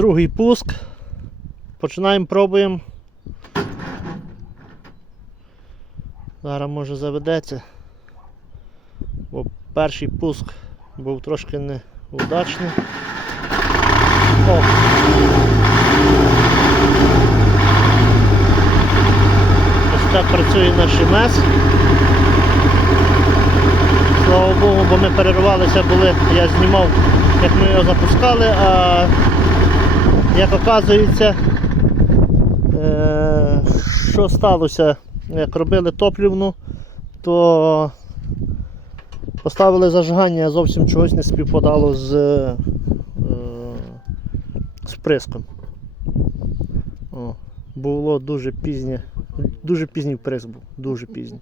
Другий пуск. Починаємо, пробуємо. Зараз може заведеться. Бо перший пуск був трошки неудачний. О! Ось так працює наш МС. Слава Богу, бо ми перервалися були, я знімав, як ми його запускали, а як оказується, е, що сталося, як робили топлівну, то поставили зажигання, зовсім чогось не співпадало з, е, з було дуже пізнє, дуже пізній вприск був, дуже пізній.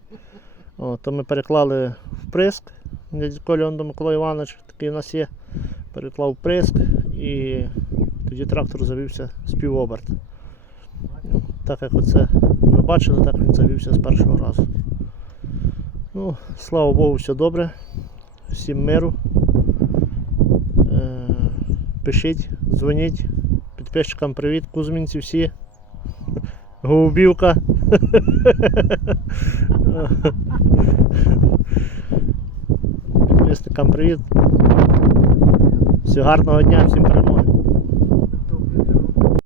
О, то ми переклали вприск. Дядь Коля до Микола Іванович, такий у нас є. Переклав вприск і тоді трактор завівся з півоберт. Так як оце ви бачили, так він завівся з першого разу. Ну, слава Богу, все добре. Всім миру. Е, пишіть, дзвоніть. Підписчикам привіт, кузьмінці всі. Голубівка. Підписникам привіт. Всього гарного дня, всім перемоги.